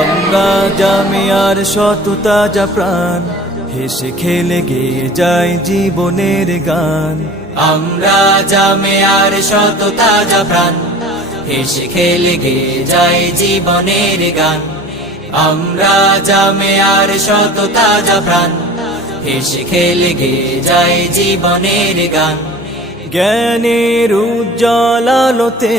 আমরা জামিয়ার শত তাজা প্রাণ। হেসে খেলে গেয়ে যায় জীবনের গান। আমরা জামিয়ার শত তাজা প্রাণ। হেসে খেলে গে যাই জীবনের গান। আমরা জামিয়ার শত তাজা প্রাণ। হেসে খেলে গে যাই জীবনের গান। জ্ঞানের উজ্জ্বল আলোতে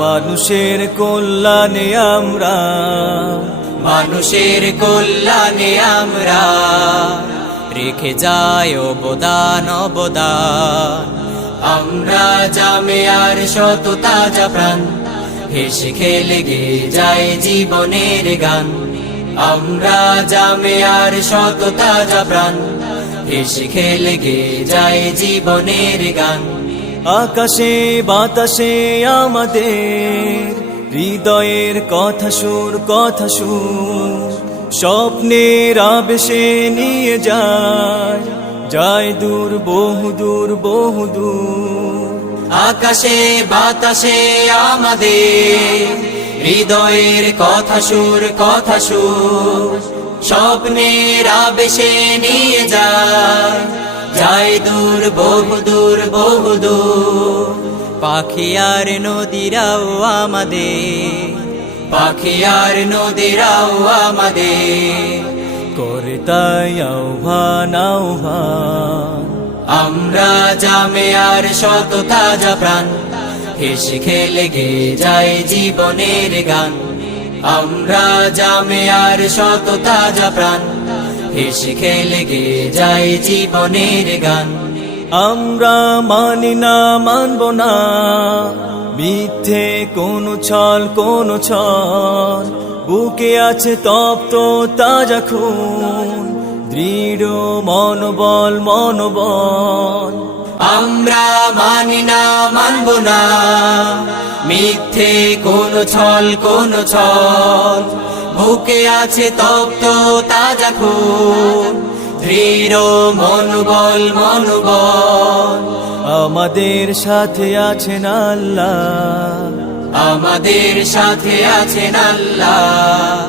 মানুষের কল্যাণে আমরা। মানুষের কল্যাণে আমরা। রেখে যাই অবদান অবদান। আমরা জামে আর শত তাজা প্রাণ। হেসে খেলে গে যাই জীবনের গান। আমরা জামে আর শত তাজা প্রাণ। হেসে খেলে গে যাই জীবনের গান। আকাশে, বাতাসে আমাদের, হৃদয়ের কথা সুর কথা সুর। স্বপ্নের আবেশে নিয়ে যায় যায় দূর, বহু দূর বহু দূর। আকাশে, বাতাসে আমাদের, হৃদয়ের কথা সুর কথা সুর। স্বপ্নের আবেশে নিয়ে যায় যায় দূর বহু দূর বহু দূর। পাখি আর নদীরাও আমাদের। পাখি আর নদীরাও আমাদের। করে তাই আহ্বান আহ্বান। আমরা জামে আর শত তাজা প্রাণ। হেসে খেলে গে যাই জীবনের গান। আমরা জামে আর শত তাজা প্রাণ। হেসে খেলে গে যাই জীবনের গান। আমরা মানি না মানব না। মিথ্যে কোন ছল কোন ছল। বুকে আছে তপ্ত তাজা খুন। দৃঢ় মনোবল মনোবল। আমরা মানি না মানব না। মিথ্যে কোন ছল কোন ছল। বুকে আছে তপ্ত তাজা খুন। দৃঢ় মনোবল মনোবল। আমাদের সাথে আছেন আল্লাহ। আমাদের সাথে আছেন আল্লাহ।